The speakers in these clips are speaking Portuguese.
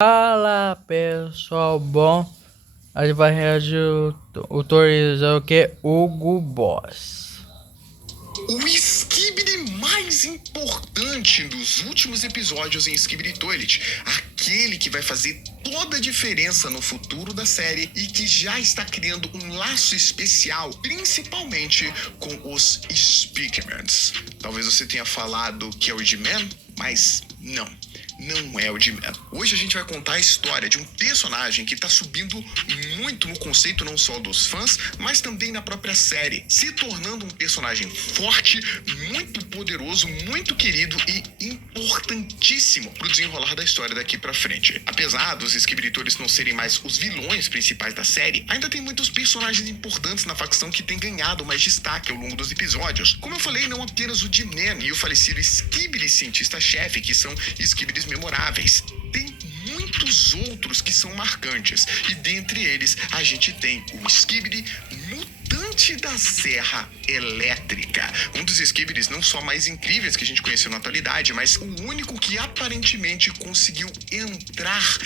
Fala pessoal, bom, a gente vai reagir autorizar o que? Hugo Boss. O Skibidi mais importante dos últimos episódios em Skibidi Toilet, aquele que vai fazer toda a diferença no futuro da série e que já está criando um laço especial, principalmente com os Speakmans. Talvez você tenha falado que é o D-Man, mas não é o D-Man. Hoje a gente vai contar a história de um personagem que está subindo muito no conceito não só dos fãs, mas também na própria série, se tornando um personagem forte, muito poderoso, muito querido e importantíssimo pro desenrolar da história daqui pra frente. Apesar dos Skibiditores não serem mais os vilões principais da série, ainda tem muitos personagens importantes na facção que têm ganhado mais destaque ao longo dos episódios. Como eu falei, não apenas o D-Man e o falecido Skibidi cientista-chefe, que são Skibidis memoráveis. Tem muitos outros que são marcantes, e dentre eles a gente tem o Skibidi Mutante da Serra Elétrica, um dos Skibidis não só mais incríveis que a gente conheceu na atualidade, mas o único que aparentemente conseguiu entrar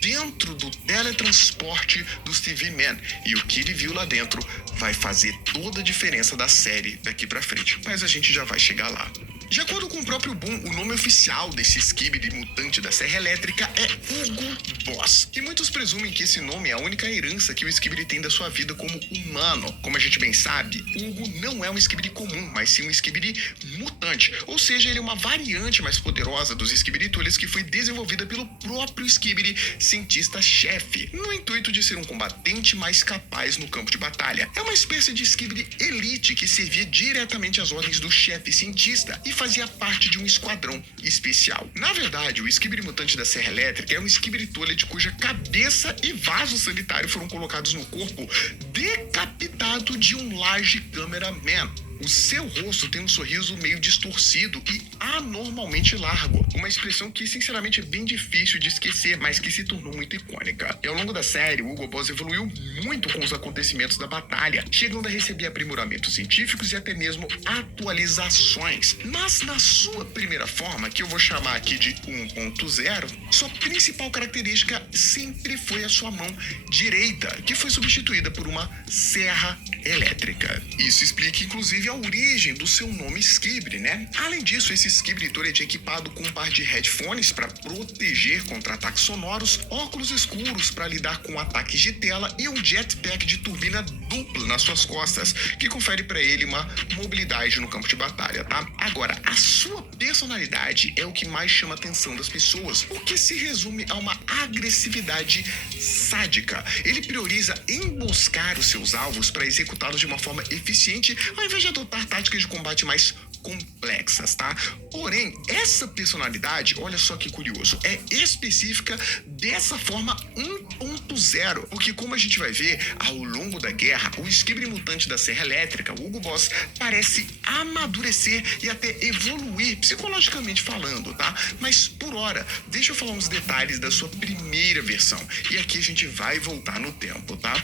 dentro do teletransporte dos TV-Man, e o que ele viu lá dentro vai fazer toda a diferença da série daqui pra frente, mas a gente já vai chegar lá. De acordo com o próprio Boom, o nome oficial desse Skibidi mutante da Serra Elétrica é Hugo Boss. E muitos presumem que esse nome é a única herança que o Skibidi tem da sua vida como humano. Como a gente bem sabe, Hugo não é um Skibidi comum, mas sim um Skibidi mutante. Ou seja, ele é uma variante mais poderosa dos Skibiditores que foi desenvolvida pelo próprio Skibidi cientista-chefe, no intuito de ser um combatente mais capaz no campo de batalha. É uma espécie de Skibidi elite que servia diretamente às ordens do chefe cientista e fazia parte de um esquadrão especial. Na verdade, o Skibidi mutante da Serra Elétrica é um Skibidi Toilet cuja cabeça e vaso sanitário foram colocados no corpo decapitado de um large cameraman. O seu rosto tem um sorriso meio distorcido e anormalmente largo, uma expressão que sinceramente é bem difícil de esquecer, mas que se tornou muito icônica. E ao longo da série, o Hugo Boss evoluiu muito com os acontecimentos da batalha, chegando a receber aprimoramentos científicos e até mesmo atualizações. Mas na sua primeira forma, que eu vou chamar aqui de 1.0, sua principal característica sempre foi a sua mão direita, que foi substituída por uma serra elétrica. Isso explica inclusive a origem do seu nome Skibidi, né? Além disso, esse Skibidi é equipado com um par de headphones para proteger contra ataques sonoros, óculos escuros para lidar com ataques de tela e um jetpack de turbina dupla nas suas costas, que confere para ele uma mobilidade no campo de batalha, tá? Agora, a sua personalidade é o que mais chama a atenção das pessoas, o que se resume a uma agressividade sádica. Ele prioriza emboscar os seus alvos para executá-los de uma forma eficiente, ao invés de adotar táticas de combate mais complexas, tá? Porém, essa personalidade, olha só que curioso, é específica dessa forma 1.0, porque como a gente vai ver, ao longo da guerra, o Skibidi mutante da Serra Elétrica, o Hugo Boss, parece amadurecer e até evoluir, psicologicamente falando, tá? Mas, por hora, deixa eu falar uns detalhes da sua primeira versão, e aqui a gente vai voltar no tempo, tá?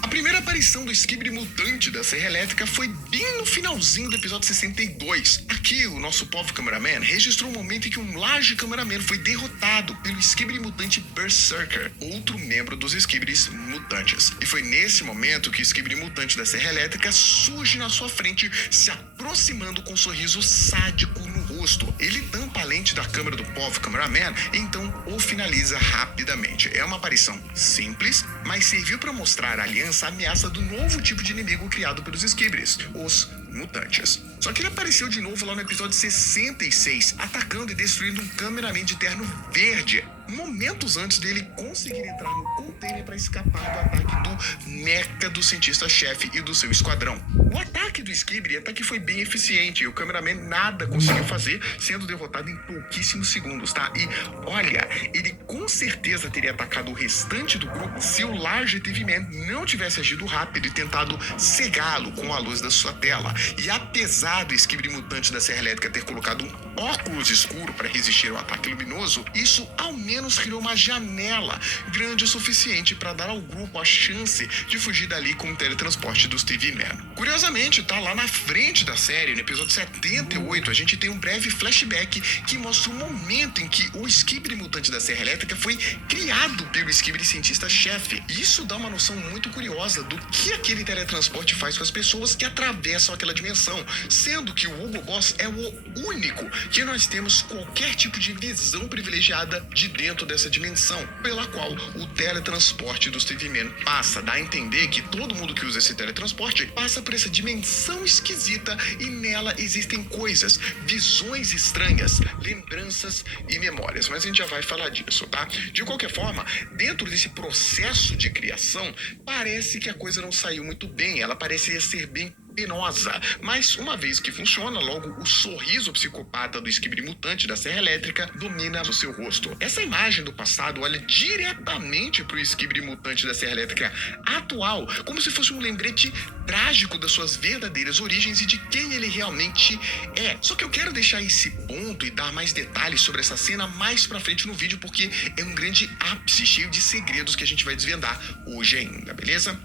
A primeira aparição do Skibidi mutante da Serra Elétrica foi bem no finalzinho do episódio 62. Aqui, o nosso povo cameraman registrou um momento em que um large cameraman foi derrotado pelo Skibidi mutante Berserker, outro membro dos Skibidis mutantes. E foi nesse momento que o Skibidi mutante da Serra Elétrica surge na sua frente, se aproximando com um sorriso sádico no rosto. Ele tampa a lente da câmera do povo cameraman, então o finaliza rapidamente. É uma aparição simples, mas serviu para mostrar a aliança, a ameaça do novo tipo de inimigo criado pelos Skibidis, os mutantes. Só que ele apareceu de novo lá no episódio 66, atacando e destruindo um cameraman de terno verde, momentos antes dele conseguir entrar no container para escapar do ataque do mecha do cientista-chefe e do seu esquadrão. O ataque do Skibidi até que foi bem eficiente e o cameraman nada conseguiu fazer, sendo derrotado em pouquíssimos segundos, tá? E olha, ele conseguiu certeza teria atacado o restante do grupo se o Large TV Man não tivesse agido rápido e tentado cegá-lo com a luz da sua tela. E apesar do Skibidi mutante da Serra Elétrica ter colocado um óculos escuro para resistir ao ataque luminoso, isso ao menos criou uma janela grande o suficiente para dar ao grupo a chance de fugir dali com o teletransporte do Stevie Man. Curiosamente, tá lá na frente da série, no episódio 78, a gente tem um breve flashback que mostra o momento em que o Skibidi mutante da Serra Elétrica foi criado pelo Skibidi cientista-chefe. Isso dá uma noção muito curiosa do que aquele teletransporte faz com as pessoas que atravessam aquela dimensão, sendo que o Hugo Boss é o único que nós temos qualquer tipo de visão privilegiada de dentro dessa dimensão, pela qual o teletransporte do Stevie Man passa. Dá a entender que todo mundo que usa esse teletransporte passa por essa dimensão esquisita e nela existem coisas, visões estranhas, lembranças e memórias. Mas a gente já vai falar disso, tá? De qualquer forma, dentro desse processo de criação, parece que a coisa não saiu muito bem. Ela parecia ser bem penosa, mas uma vez que funciona, logo o sorriso psicopata do Skibidi mutante da Serra Elétrica domina o seu rosto. Essa imagem do passado olha diretamente pro Skibidi mutante da Serra Elétrica atual, como se fosse um lembrete trágico das suas verdadeiras origens e de quem ele realmente é. Só que eu quero deixar esse ponto e dar mais detalhes sobre essa cena mais pra frente no vídeo, porque é um grande ápice cheio de segredos que a gente vai desvendar hoje ainda, beleza?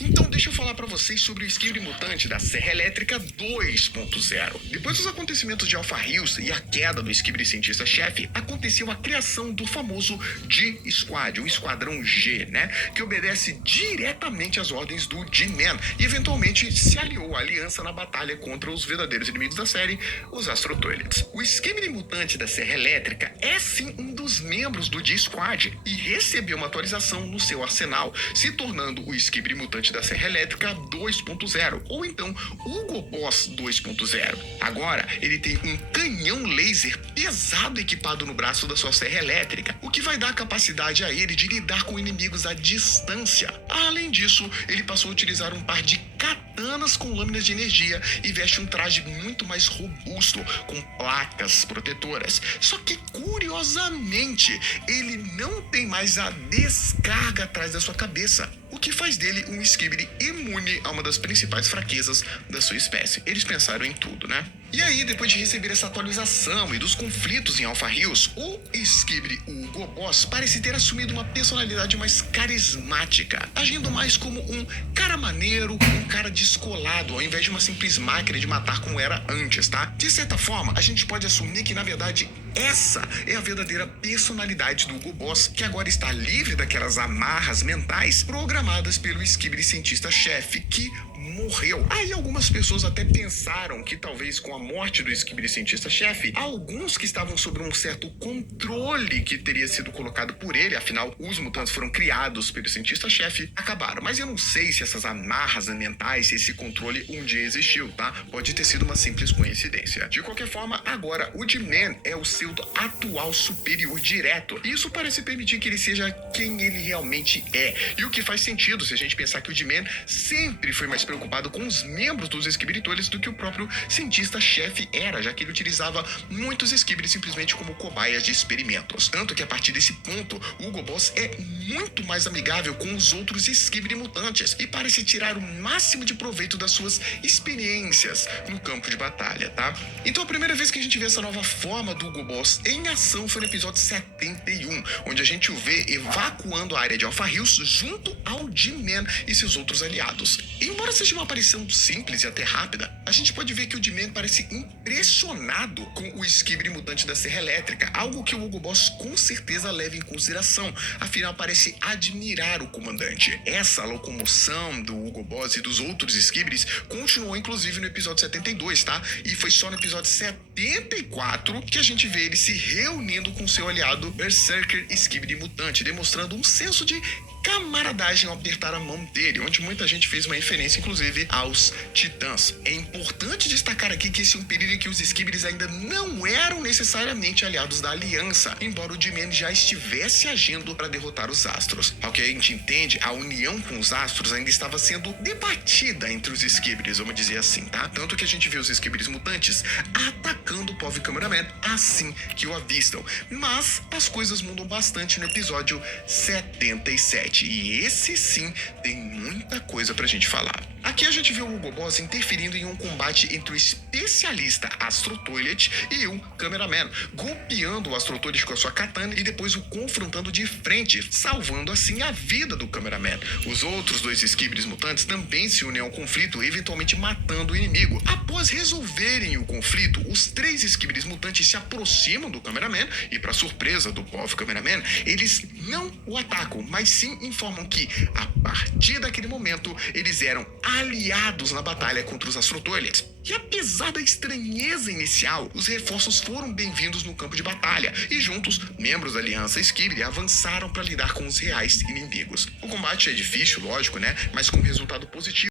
Então deixa eu falar pra vocês sobre o Skibidi mutante da Serra Elétrica 2.0. Depois dos acontecimentos de Alpha Hills e a queda do Skibidi cientista-chefe, aconteceu a criação do famoso G-Squad, o Esquadrão G, né? Que obedece diretamente às ordens do G-Man e eventualmente se aliou à aliança na batalha contra os verdadeiros inimigos da série, os Astro Toilets. O Skibidi mutante da Serra Elétrica é sim um dos membros do G-Squad e recebeu uma atualização no seu arsenal, se tornando o Skibidi mutante da Serra Elétrica 2.0, ou então Hugo Boss 2.0. Agora, ele tem um canhão laser pesado equipado no braço da sua serra elétrica, o que vai dar capacidade a ele de lidar com inimigos à distância. Além disso, ele passou a utilizar um par de katanas com lâminas de energia e veste um traje muito mais robusto, com placas protetoras. Só que, curiosamente, ele não tem mais a descarga atrás da sua cabeça, o que faz dele um Skibidi imune a uma das principais fraquezas da sua espécie. Eles pensaram em tudo, né? E aí, depois de receber essa atualização e dos conflitos em Alpha Hills, o Skibidi, o Hugo Boss, parece ter assumido uma personalidade mais carismática, agindo mais como um cara maneiro, um cara descolado, ao invés de uma simples máquina de matar como era antes, tá? De certa forma, a gente pode assumir que, na verdade, essa é a verdadeira personalidade do Hugo Boss, que agora está livre daquelas amarras mentais programadas pelo Skibidi cientista-chefe, que morreu. Aí algumas pessoas até pensaram que talvez com a morte do Skibidi cientista-chefe, alguns que estavam sob um certo controle que teria sido colocado por ele, afinal os mutantes foram criados pelo cientista-chefe, acabaram. Mas eu não sei se essas amarras mentais, se esse controle um dia existiu, tá? Pode ter sido uma simples coincidência. De qualquer forma, agora o G-Man é o seu atual superior direto. E isso parece permitir que ele seja quem ele realmente é. E o que faz sentido se a gente pensar que o G-Man sempre foi mais preocupado com os membros dos Skibidi Toilets do que o próprio cientista-chefe era, já que ele utilizava muitos Skibidi simplesmente como cobaias de experimentos. Tanto que a partir desse ponto, o Hugo Boss é muito mais amigável com os outros Skibidi mutantes e parece tirar o máximo de proveito das suas experiências no campo de batalha, tá? Então a primeira vez que a gente vê essa nova forma do Hugo Boss em ação foi no episódio 71, onde a gente o vê evacuando a área de Alpha Hills junto ao G-Man e seus outros aliados. Embora seja uma aparição simples e até rápida, a gente pode ver que o G-Man parece impressionado com o Skibidi mutante da Serra Elétrica, algo que o Hugo Boss com certeza leva em consideração, afinal parece admirar o comandante. Essa locomoção do Hugo Boss e dos outros Skibidis continuou inclusive no episódio 72, tá? E foi só no episódio 74 que a gente vê ele se reunindo com seu aliado Berserker Skibidi mutante, demonstrando um senso de camaradagem ao apertar a mão dele, onde muita gente fez uma referência, inclusive, aos Titãs. É importante destacar aqui que esse é um período em que os Skibidis ainda não eram necessariamente aliados da Aliança, embora o G-Man já estivesse agindo para derrotar os Astros. Ao que a gente entende, a união com os Astros ainda estava sendo debatida entre os Skibidis, vamos dizer assim, tá? Tanto que a gente vê os Skibidis mutantes atacando o pobre Cameraman assim que o avistam. Mas as coisas mudam bastante no episódio 77, e esse sim tem muita coisa pra gente falar. Aqui a gente vê o Hugo Boss interferindo em um combate entre o especialista Astro Toilet e o Cameraman, golpeando o Astro Toilet com a sua katana e depois o confrontando de frente, salvando assim a vida do Cameraman. Os outros dois Skibidis mutantes também se unem ao conflito, eventualmente matando o inimigo. Após resolverem o conflito, os três Skibidis mutantes se aproximam do Cameraman e, para surpresa do pobre Cameraman, eles não o atacam, mas sim informam que, a partir daquele momento, eles eram aliados na batalha contra os Astro Toilets. E apesar da estranheza inicial, os reforços foram bem-vindos no campo de batalha, e juntos, membros da Aliança Skibidi avançaram para lidar com os reais inimigos. O combate é difícil, lógico, né? Mas com resultado positivo.